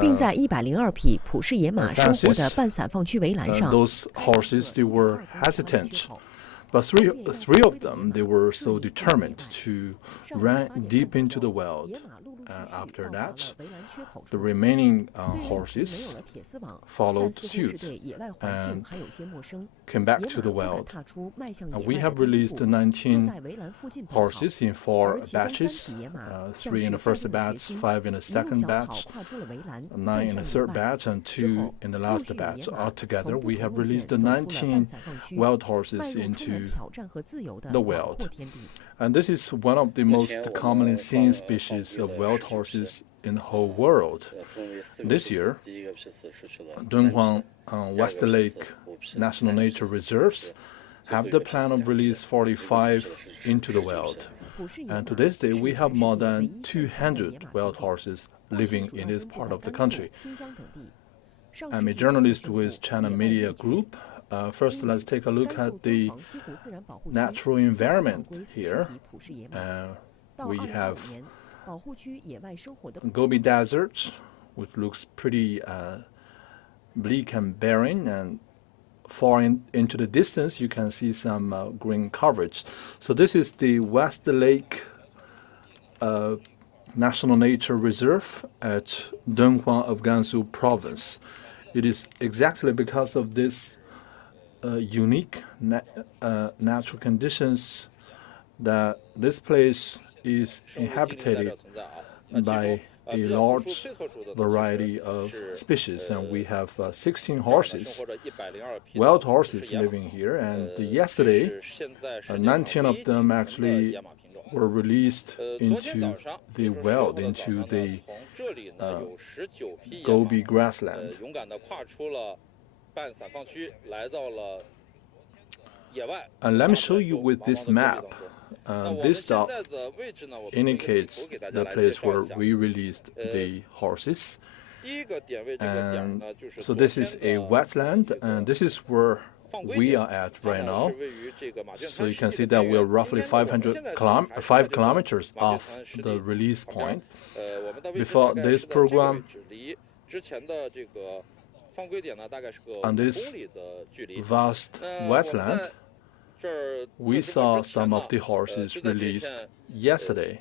并在102匹普氏野马生活的半散放区围栏上。Those horses, they were hesitant, but three of them, they were so determined to run deep into the wild. After that, the remaining horses followed suit and came back to the wild. We have released 19 horses in 4 batches, 3 in the first batch, 5 in the second batch, 9 in the third batch, and 2 in the last batch. Altogether, we have released 19 wild horses into the wild. And this is one of the most commonly seen species of wild horses in the whole world. This year, Dunhuang West Lake National Nature Reserves have the plan of release 45 into the wild. And to this day, we have more than 200 wild horses living in this part of the country. I'm a journalist with China Media Group. First, let's take a look at the natural environment here. We have Gobi Desert, which looks pretty bleak and barren, and far into the distance, you can see some green coverage. So this is the West Lake National Nature Reserve at Dunhuang of Gansu Province. It is exactly because of this unique natural conditions that this place is inhabited by a large variety of species, and we have 16 horses, wild horses living here, and yesterday 19 of them actually were released into the wild, into the Gobi grassland. And let me show you with this map. This dot indicates the place where we released the horses. And so this is a wetland, and this is where we are at right now. So you can see that we are roughly 5 kilometers off the release point. Before this program, on this vast wetland, we saw some of the horses released yesterday.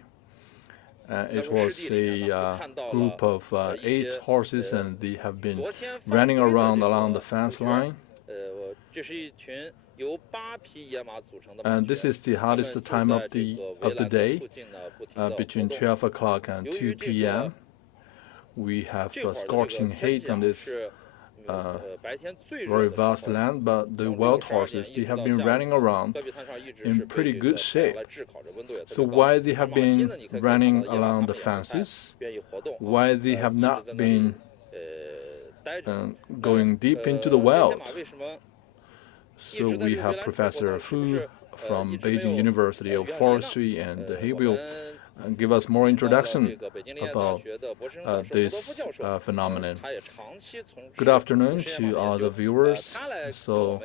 It was a group of 8 horses, and they have been running around along the fence line. And this is the hottest time of the day, between 12 o'clock and 2 p.m. We have scorching heat on this very vast land, but the wild horses, they have been running around in pretty good shape. So why they have been running along the fences? Why they have not been going deep into the wild? So we have Professor Fu from Beijing University of Forestry, and he will give us more introduction about this phenomenon. Good afternoon to all the viewers. So,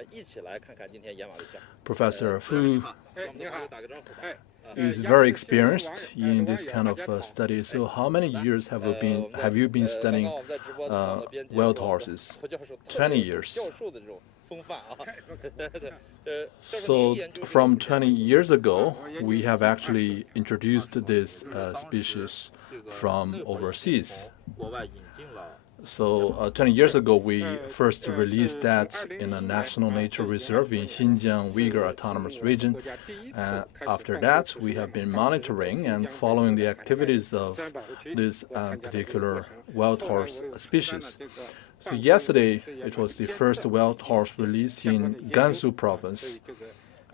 Professor Fu is very experienced in this kind of study. So, how many years have you been studying wild horses? 20 years. So from 20 years ago, we have actually introduced this species from overseas. So 20 years ago, we first released that in a national nature reserve in Xinjiang Uyghur Autonomous Region. After that, we have been monitoring and following the activities of this particular wild horse species. So yesterday, it was the first wild horse released in Gansu province.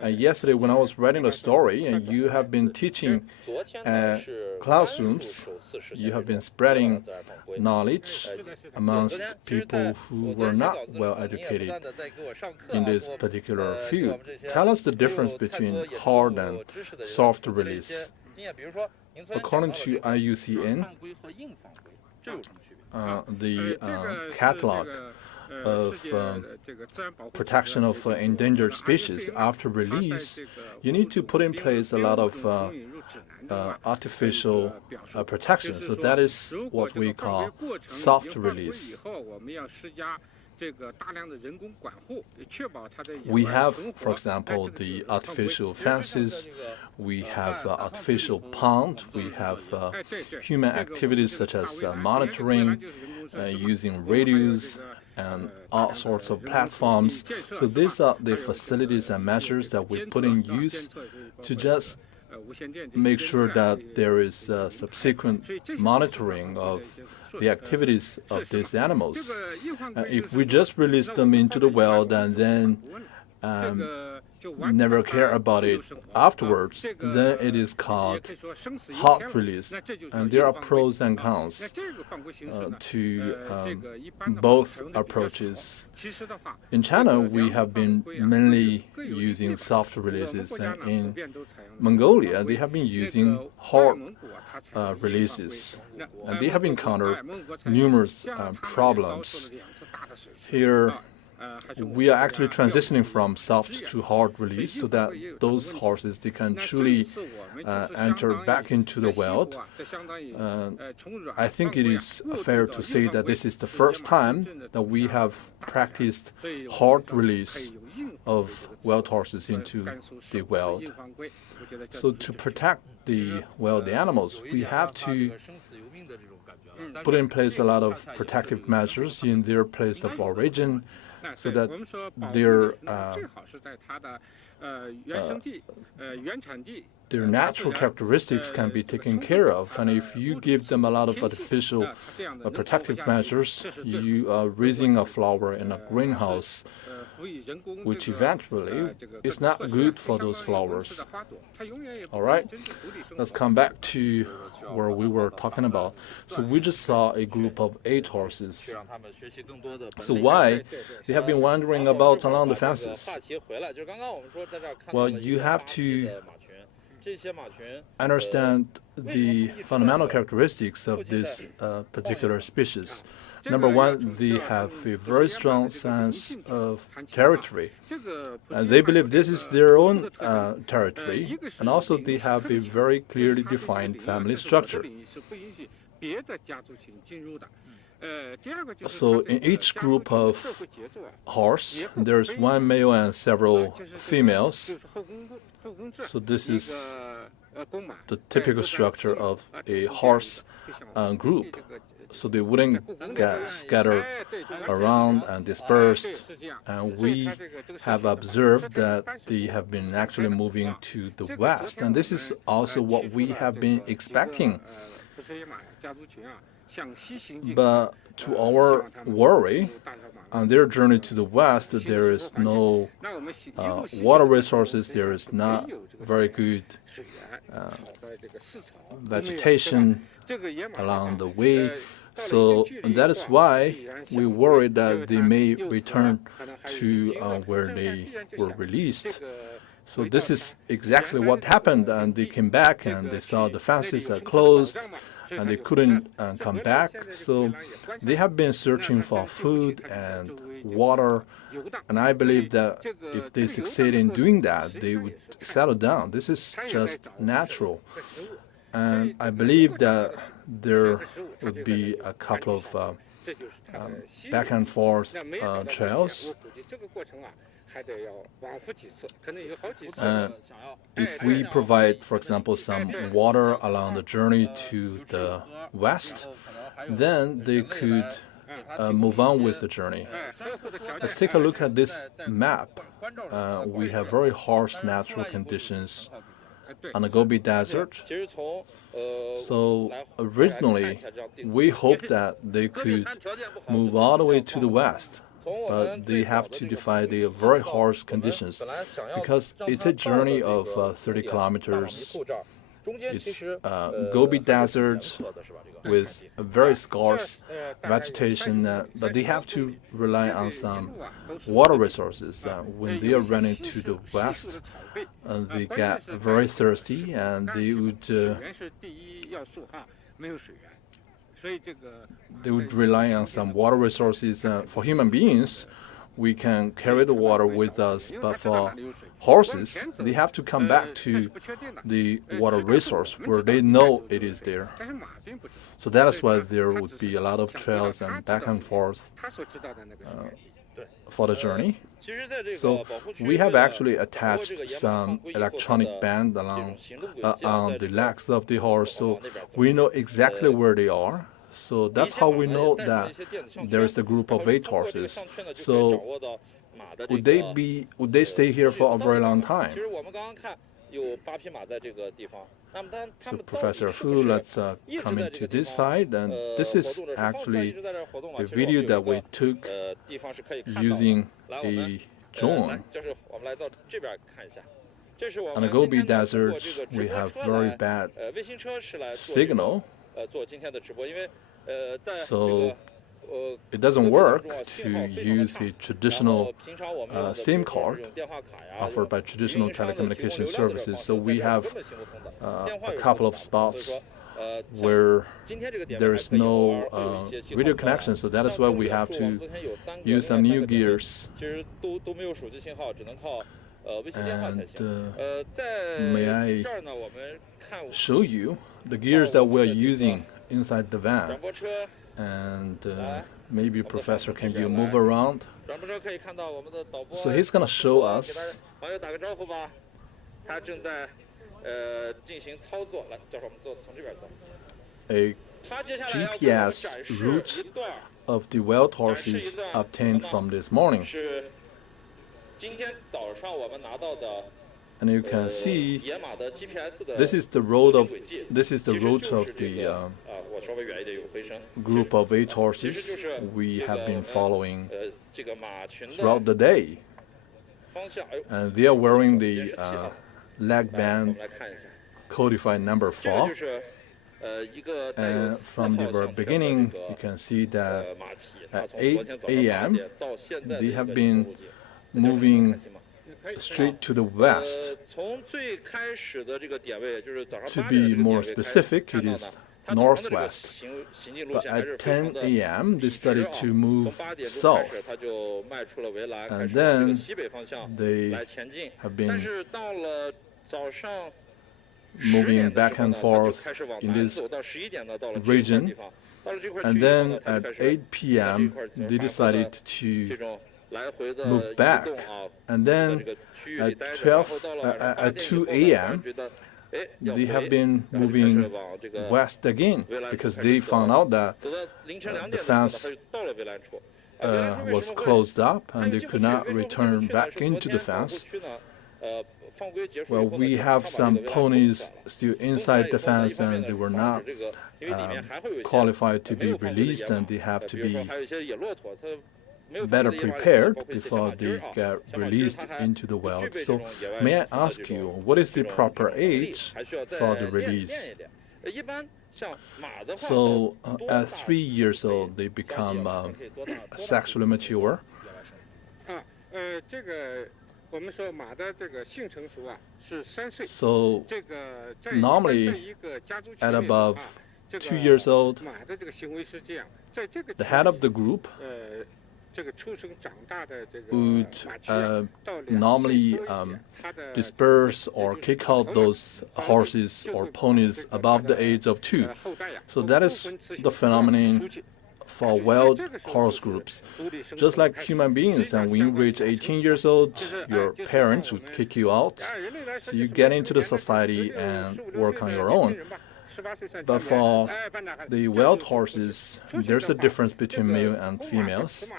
Yesterday, when I was writing the story, and you have been teaching classrooms, you have been spreading knowledge amongst people who were not well educated in this particular field. Tell us the difference between hard and soft release. According to IUCN, the catalog of protection of endangered species, after release, you need to put in place a lot of artificial protection. So that is what we call soft release. We have, for example, the artificial fences, we have artificial pond, we have human activities such as monitoring, using radios, and all sorts of platforms. So these are the facilities and measures that we put in use to just make sure that there is subsequent monitoring of the activities of these animals. If we just release them into the wild and then never care about it afterwards, then it is called hot release. And there are pros and cons to both approaches. In China, we have been mainly using soft releases, and in Mongolia, they have been using hard releases. And they have encountered numerous problems. Here, we are actually transitioning from soft to hard release so that those horses, they can truly enter back into the wild. I think it is fair to say that this is the first time that we have practiced hard release of wild horses into the wild. So to protect the wild animals, we have to put in place a lot of protective measures in their place of origin, so that their natural characteristics can be taken care of. And if you give them a lot of artificial protective measures, you are raising a flower in a greenhouse, which eventually is not good for those flowers. All right, let's come back to where we were talking about. So we just saw a group of 8 horses. So why they have been wandering about along the fences? Well, you have to understand the fundamental characteristics of this particular species. Number one, they have a very strong sense of territory. And they believe this is their own territory. And also they have a very clearly defined family structure. So in each group of horse, there's one male and several females. So this is the typical structure of a horse group. So they wouldn't get scattered around and dispersed. And we have observed that they have been actually moving to the west. And this is also what we have been expecting. But to our worry, on their journey to the west, there is no water resources, there is not very good vegetation along the way. So that is why we worry that they may return to where they were released. So this is exactly what happened, and they came back and they saw the fences are closed and they couldn't come back. So they have been searching for food and water, and I believe that if they succeed in doing that, they would settle down. This is just natural. And I believe that there would be a couple of back and forth trails. If we provide, for example, some water along the journey to the west, then they could move on with the journey. Let's take a look at this map. We have very harsh natural conditions on the Gobi Desert. So originally, we hoped that they could move all the way to the west, but they have to defy the very harsh conditions because it's a journey of 30 kilometers. It's Gobi Desert with a very scarce vegetation, but they have to rely on some water resources. When they are running to the west, they get very thirsty and they would they would rely on some water resources. For human beings, we can carry the water with us, but for horses, they have to come back to the water resource where they know it is there. So that is why there would be a lot of trails and back and forth for the journey. So we have actually attached some electronic band along on the legs of the horse, so we know exactly where they are. So that's how we know that there is a group of 8 horses. So would they stay here for a very long time? So Professor Fu, let's come into this side, and this is actually a video that we took using a drone. On the Gobi Desert, we have very bad signal, so it doesn't work to use a traditional SIM card offered by traditional telecommunication services. So we have a couple of spots where there is no video connection, so that is why we have to use some new gears. And may I show you the gears that we're using inside the van? And maybe Professor, can you move around? So he's going to show us a GPS route of the wild horses obtained from this morning. And you can see this is the road of the group of 8 horses we have been following throughout the day. And they are wearing the leg band codified number 4. And from the very beginning, you can see that at 8 a.m. they have been moving straight to the west. To be more specific, it is northwest. But at 10 a.m. they started to move south, and then they have been moving back and forth in this region. And then at 8 p.m. they decided to move back, and then at 2 a.m. they have been moving west again, because they found out that the fence was closed up and they could not return back into the fence. Well, we have some ponies still inside the fence, and they were not qualified to be released, and they have to be better prepared before they get released into the wild. So may I ask you, what is the proper age for the release? So at 3 years old, they become sexually mature. So normally at above 2 years old, the head of the group would normally disperse or kick out those horses or ponies above the age of 2. So that is the phenomenon for wild horse groups. Just like human beings, and when you reach 18 years old, your parents would kick you out. So you get into the society and work on your own. But for the wild horses, there's a difference between male and females.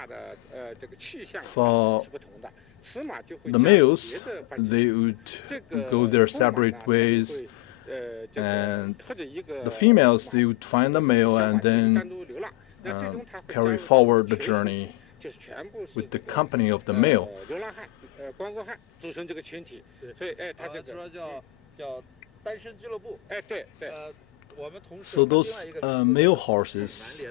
For the males, they would go their separate ways, and the females, they would find the male and then carry forward the journey with the company of the male. So those male horses,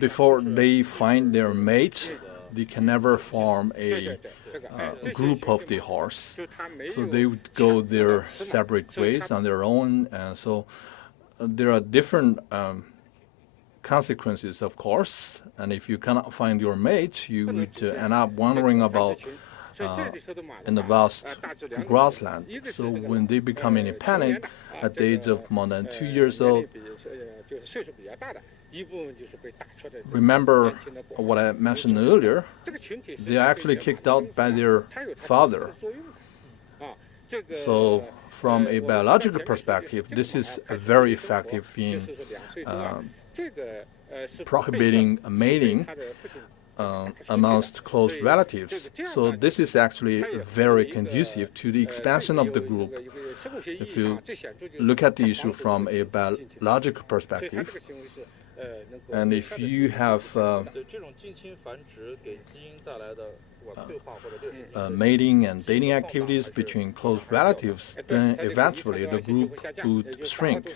before they find their mate, they can never form a group of the horse. So they would go their separate ways on their own, and so there are different consequences, of course. And if you cannot find your mate, you would end up wandering about in the vast grassland. So when they become in a panic at the age of more than 2 years old, remember what I mentioned earlier, they are actually kicked out by their father. So from a biological perspective, this is very effective in prohibiting mating amongst close relatives. So this is actually very conducive to the expansion of the group. If you look at the issue from a biological perspective, and if you have mating and dating activities between close relatives, then eventually the group would shrink.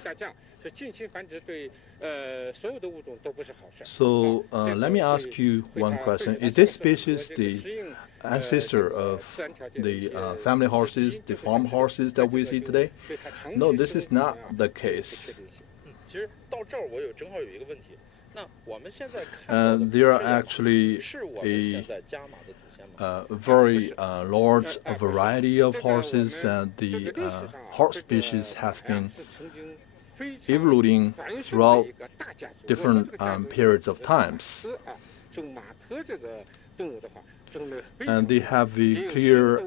So let me ask you one question. Is this species the ancestor of the family horses, the farm horses that we see today? No, this is not the case. There are actually a very large variety of horses, and the horse species has been evolving throughout different periods of times. And they have a clear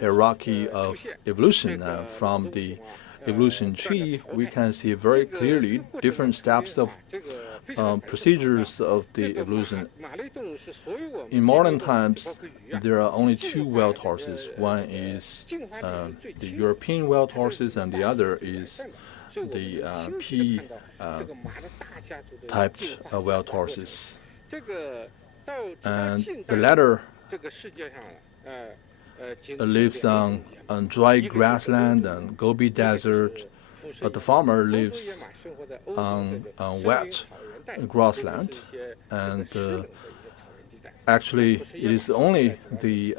hierarchy of evolution. From the evolution tree, we can see very clearly different steps of procedures of the evolution. In modern times, there are only two wild horses. One is the European wild horses, and the other is the P-typed wild horses. And the latter lives on dry grassland and Gobi Desert, but the farmer lives on wet grassland. And actually, it is only the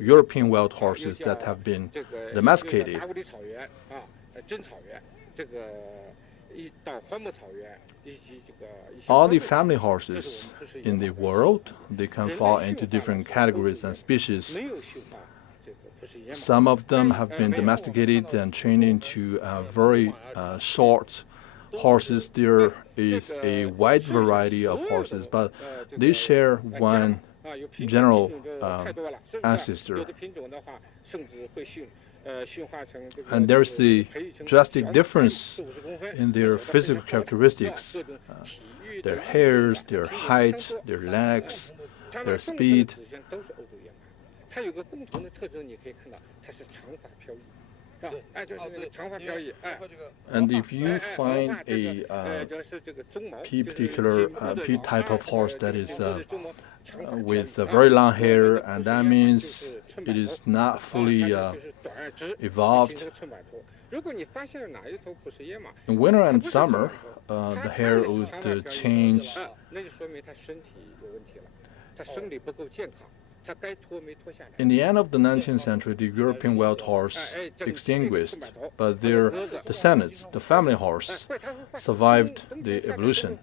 European wild horses that have been domesticated. All the family horses in the world, they can fall into different categories and species. Some of them have been domesticated and trained into very short horses. There is a wide variety of horses, but they share one general ancestor. And there's the drastic difference in their physical characteristics, their hairs, their height, their legs, their speed. And if you find a particular type of horse that is with very long hair, and that means it is not fully evolved. In winter and summer, the hair would change. In the end of the 19th century, the European wild horse extinguished, but their descendants, the family horse, survived the evolution.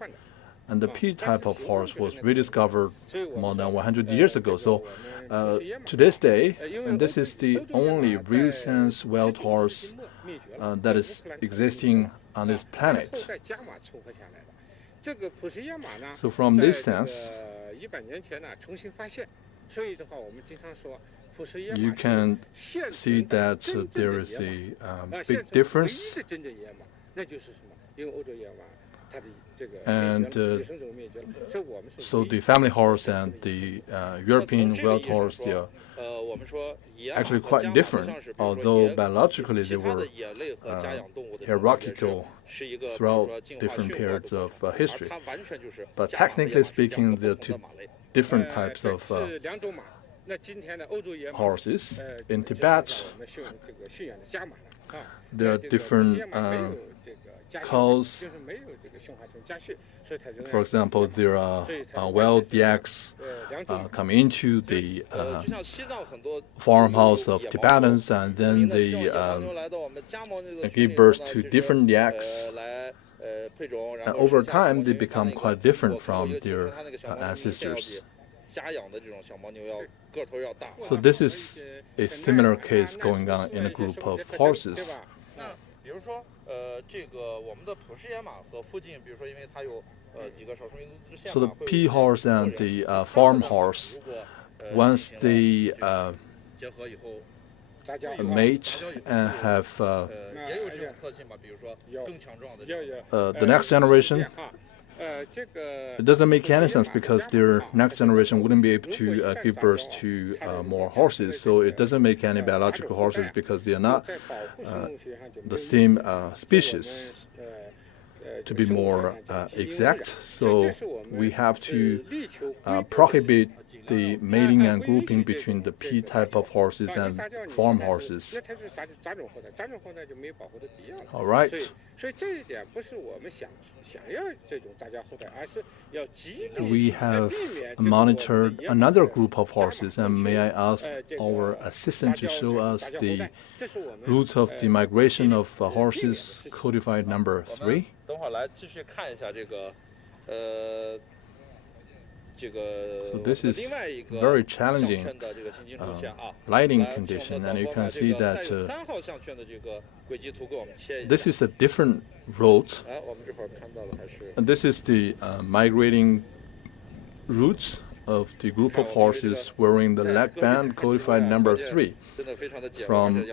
And the P-type of horse was rediscovered more than 100 years ago. So to this day, and this is the only real sense wild horse that is existing on this planet. So from this sense, you can see that there is a big difference. And so the family horse and the European wild horse, they are actually quite different, although biologically they were hierarchical throughout different periods of history. But technically speaking, they're two different types of horses. In Tibet, there are different cows. For example, there are wild yaks come into the farmhouse of Tibetans, and then they give birth to different yaks. And over time, they become quite different from their ancestors. So this is a similar case going on in a group of horses. So the pea horse and the farm horse, once they mate and have the next generation, it doesn't make any sense because their next generation wouldn't be able to give birth to more horses. So it doesn't make any biological horses because they are not the same species. To be more exact, so we have to prohibit the mating and grouping between the pea type of horses and farm horses. All right. We have monitored another group of horses, and may I ask our assistant to show us the routes of the migration of horses, codified number 3? So this is very challenging lighting condition, and you can see that this is a different route. And this is the migrating routes of the group of horses wearing the leg band codified number 3. From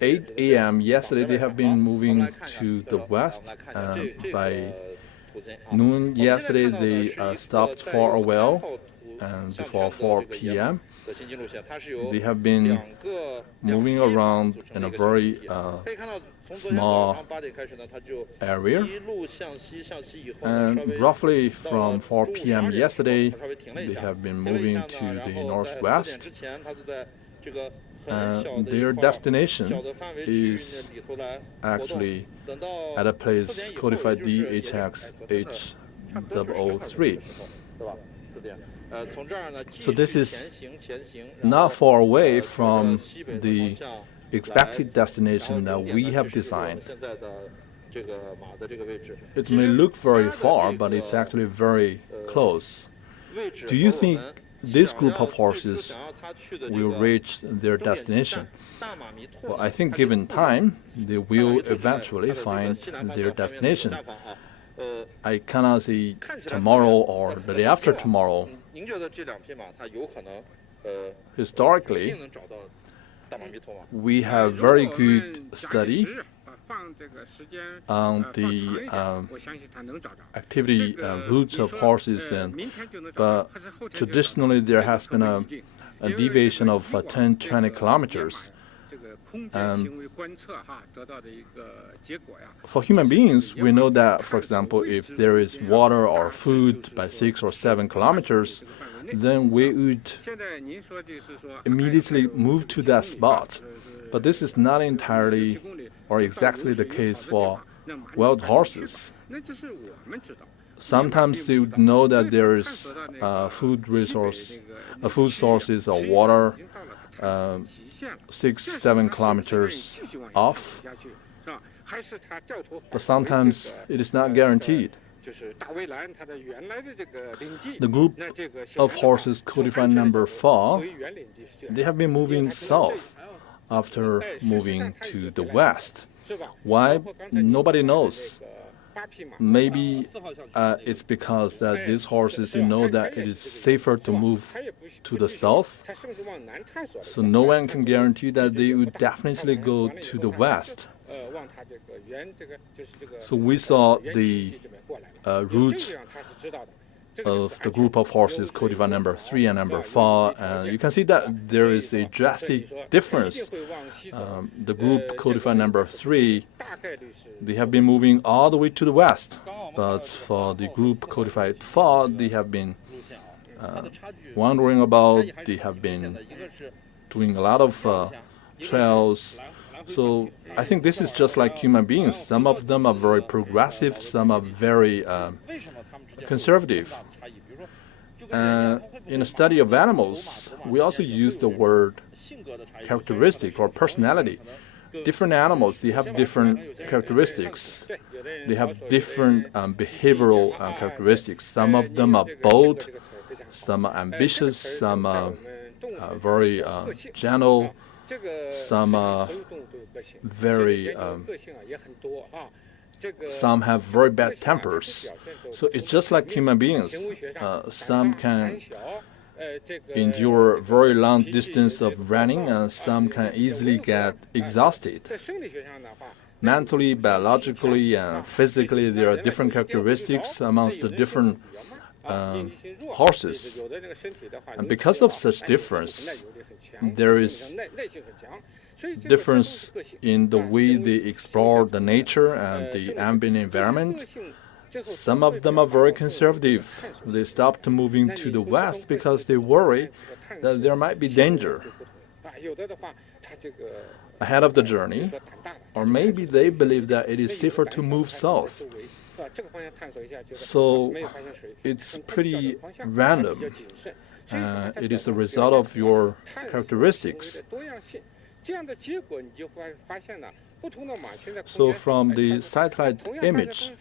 8 a.m. yesterday, they have been moving to the west, and by noon yesterday, they stopped for a while, and before 4 p.m., they have been moving around in a very small area. And roughly from 4 p.m. yesterday, they have been moving to the northwest. Their destination is actually at a place codified DHX-H003. So this is not far away from the expected destination that we have designed. It may look very far, but it's actually very close. Do you think this group of horses will reach their destination? Well, I think given time, they will eventually find their destination. I cannot say tomorrow or the day after tomorrow. Historically, we have very good study on the activity routes of horses, but traditionally there has been a deviation of 10-20 kilometers. For human beings, we know that, for example, if there is water or food by 6 or 7 kilometers, then we would immediately move to that spot. But this is not entirely or exactly the case for wild horses. Sometimes they would know that there is food sources or water 6-7 kilometers off, but sometimes it is not guaranteed. The group of horses codified number 4, they have been moving south after moving to the west. Why? Nobody knows. Maybe it's because that these horses know that it is safer to move to the south, so no one can guarantee that they would definitely go to the west. So we saw the route of the group of horses codified number 3 and number 4, and you can see that there is a drastic difference. The group codified number 3, they have been moving all the way to the west, but for the group codified 4, they have been wandering about, they have been doing a lot of trails. So I think this is just like human beings. Some of them are very progressive, some are very conservative. In a study of animals, we also use the word characteristic or personality. different animals, they have different characteristics. They have different behavioral characteristics. Some of them are bold, some are ambitious, some are very gentle, some are very some have very bad tempers. So it's just like human beings. Some can endure very long distance of running, and some can easily get exhausted. Mentally, biologically, and physically, there are different characteristics amongst the different horses. And because of such difference, there is difference in the way they explore the nature and the ambient environment. Some of them are very conservative. They stopped moving to the west because they worry that there might be danger ahead of the journey, or maybe they believe that it is safer to move south. So it's pretty random. It is a result of your characteristics. So from the satellite image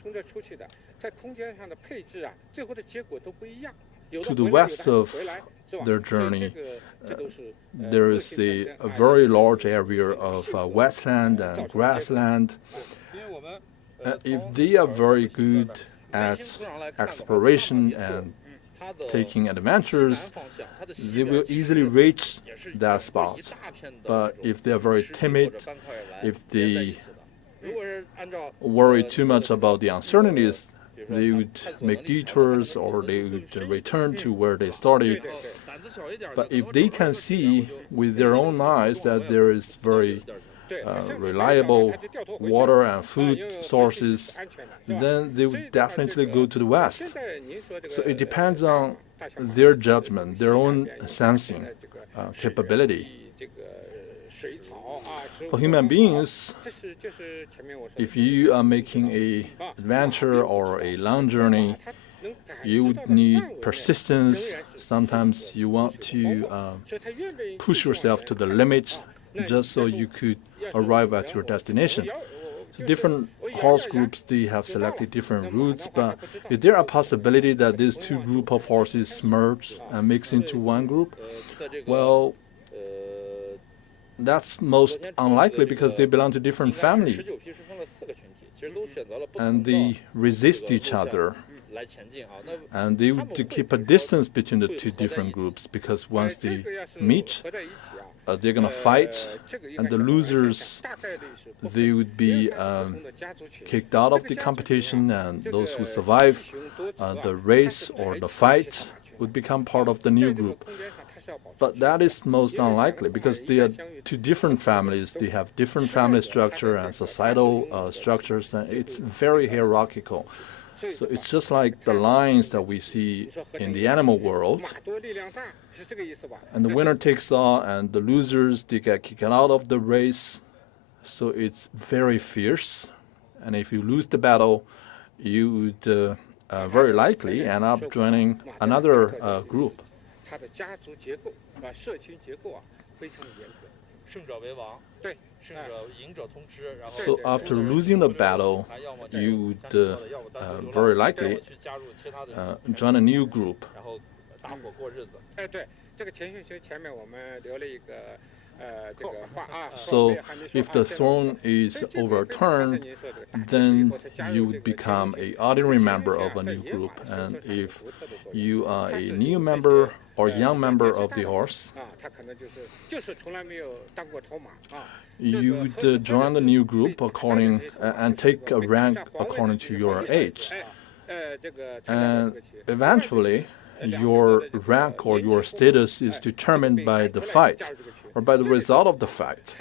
to the west of their journey, there is a very large area of wetland and grassland. If they are very good at exploration and taking adventures, they will easily reach that spot. But if they are very timid, if they worry too much about the uncertainties, they would make detours or they would return to where they started. But if they can see with their own eyes that there is very reliable water and food sources, then they would definitely go to the west. So it depends on their judgment, their own sensing capability. For human beings, if you are making an adventure or a long journey, you would need persistence. Sometimes you want to push yourself to the limit just so you could arrive at your destination. So different horse groups, they have selected different routes, but is there a possibility that these two groups of horses merge and mix into one group? Well, that's most unlikely because they belong to different families and they resist each other. And they would keep a distance between the two different groups because once they meet, they're going to fight, and the losers, they would be kicked out of the competition, and those who survive the race or the fight would become part of the new group. But that is most unlikely because they are two different families. They have different family structure and societal structures, and it's very hierarchical. So it's just like the lines that we see in the animal world. And the winner takes all, and the losers, they get kicked out of the race. So it's very fierce. And if you lose the battle, you would very likely end up joining another group. So after losing the battle, you would very likely join a new group. So if the throne is overturned, then you would become an ordinary member of a new group. And if you are a new member or young member of the horse, you would join the new group according and take a rank according to your age. And eventually, your rank or your status is determined by the fight or by the result of the fight.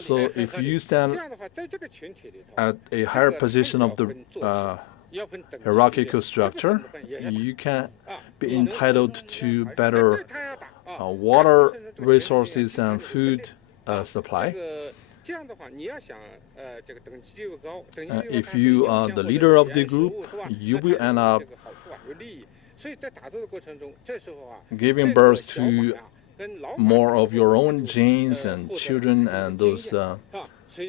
So if you stand at a higher position of the hierarchical structure, you can be entitled to better water resources and food supply. If you are the leader of the group, you will end up giving birth to more of your own genes and children, and those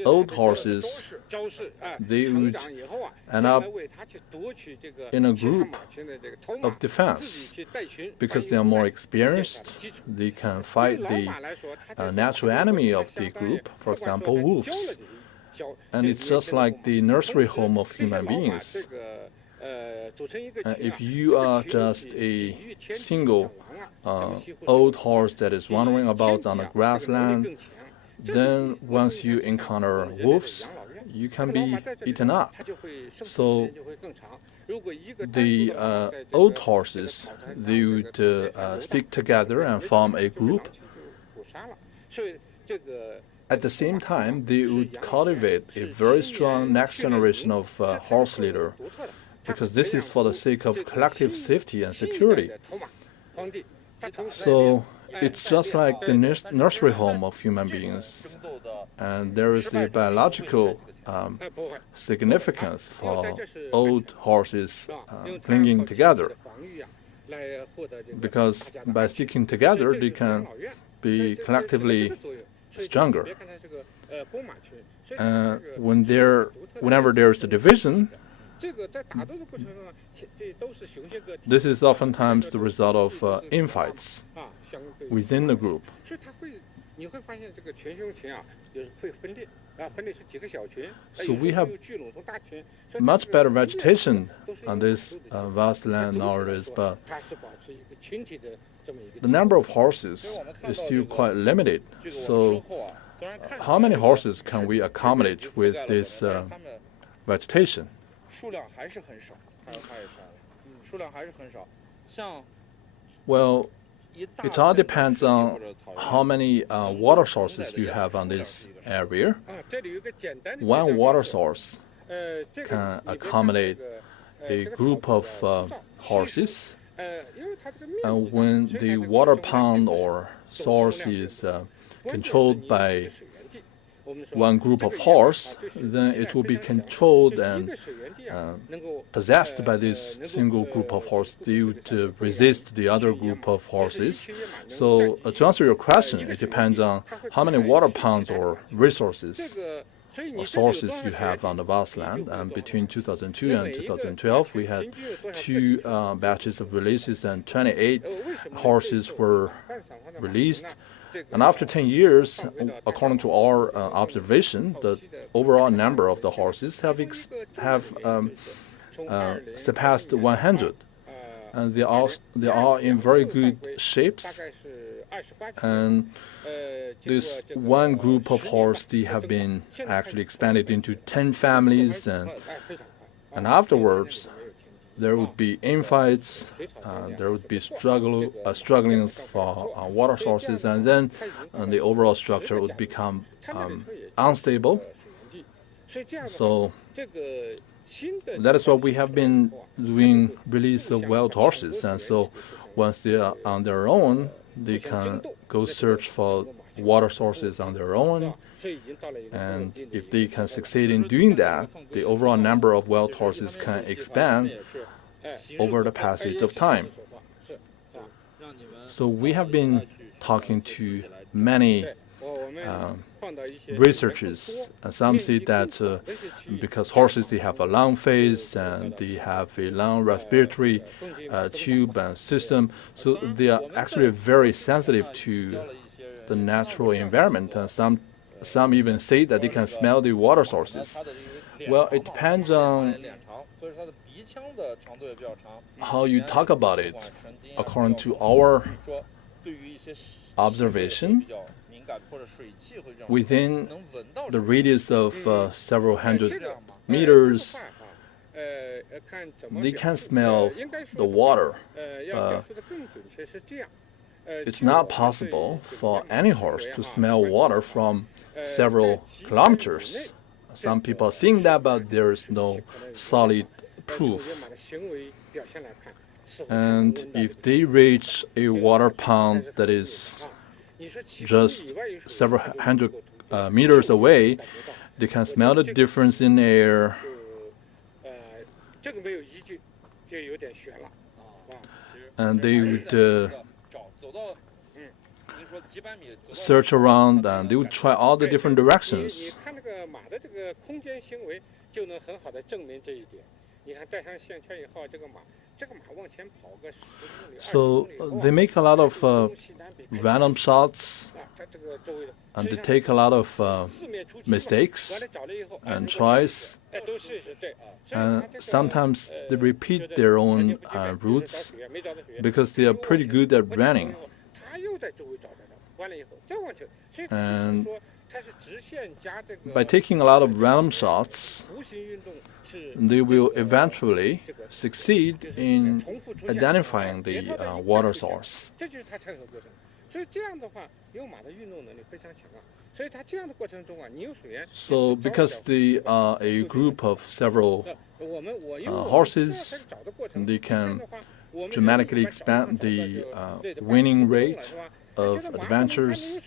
old horses, they would end up in a group of defense because they are more experienced. They can fight the natural enemy of the group, for example, wolves. And it's just like the nursery home of human beings. If you are just a single old horse that is wandering about on the grassland, then once you encounter wolves, you can be eaten up. So the old horses, they would stick together and form a group. At the same time, they would cultivate a very strong next generation of horse leader, because this is for the sake of collective safety and security. So it's just like the nursery home of human beings, and there is a biological significance for old horses clinging together, because by sticking together, they can be collectively stronger. Whenever there's a division, this is oftentimes the result of infights within the group. So we have much better vegetation on this vast land nowadays, but the number of horses is still quite limited. So how many horses can we accommodate with this vegetation? Well, it all depends on how many water sources you have on this area. One water source can accommodate a group of horses. And when the water pond or source is controlled by one group of horse, then it will be controlled and possessed by this single group of horses. They would resist the other group of horses. So to answer your question, it depends on how many water ponds or resources or sources you have on the vast land. And between 2002 and 2012, we had 2 batches of releases, and 28 horses were released. And after 10 years, according to our observation, the overall number of the horses have surpassed 100. And they are in very good shapes. And this one group of horses, they have been actually expanded into 10 families, and afterwards there would be infights, there would be strugglings for water sources, and then the overall structure would become unstable. So that is what we have been doing, release of wild horses. And so once they are on their own, they can go search for water sources on their own. And if they can succeed in doing that, the overall number of wild horses can expand over the passage of time. So we have been talking to many researchers, and some say that because horses, they have a long face and they have a long respiratory tube and system, so they are actually very sensitive to the natural environment, and some even say that they can smell the water sources. Well, it depends on how you talk about it. According to our observation, within the radius of several hundred meters, they can smell the water. It's not possible for any horse to smell water from several kilometers. Some people are saying that, but there is no solid proof. And if they reach a water pond that is just several hundred meters away, they can smell the difference in air. And they would search around and they would try all the different directions. So they make a lot of random shots and they take a lot of mistakes and tries. And sometimes they repeat their own routes because they are pretty good at running. And by taking a lot of random shots, they will eventually succeed in identifying the water source. So because they are a group of several horses, they can dramatically expand the winning rate of adventures.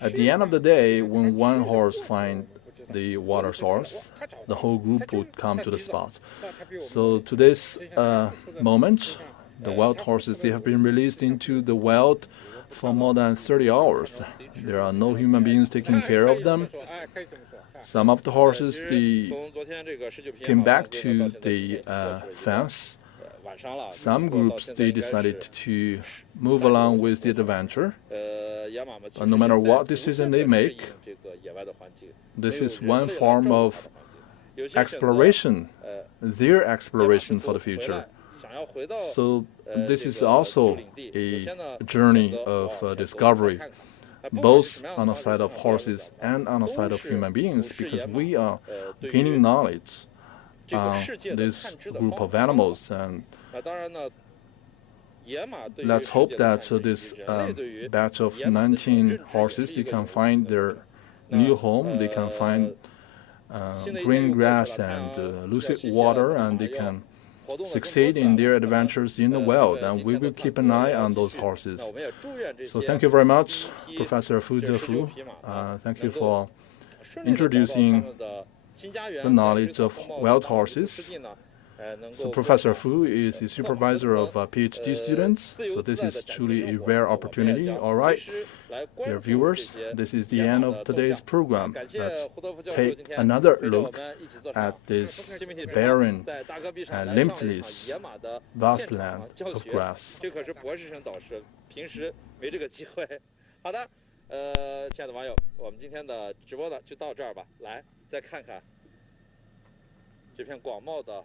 At the end of the day, when one horse finds the water source, the whole group would come to the spot. So to this moment, the wild horses, they have been released into the wild for more than 30 hours. There are no human beings taking care of them. Some of the horses, they came back to the fence. Some groups, they decided to move along with the adventure. No matter what decision they make, this is one form of exploration, their exploration for the future. So this is also a journey of discovery, both on the side of horses and on the side of human beings, because we are gaining knowledge on this group of animals. And let's hope that this batch of 19 horses, they can find their new home, they can find green grass and lucid water, and they can succeed in their adventures in the wild, and we will keep an eye on those horses. So thank you very much, Professor Fu Zhefu. Thank you for introducing the knowledge of wild horses. So Professor Fu is the supervisor of PhD students, so this is truly a rare opportunity. All right, dear viewers, this is the end of today's program. Let's take another look at this barren and limitless vast land of grass. 好的，亲爱的网友，我们今天的直播呢就到这儿吧。来，再看看这片广袤的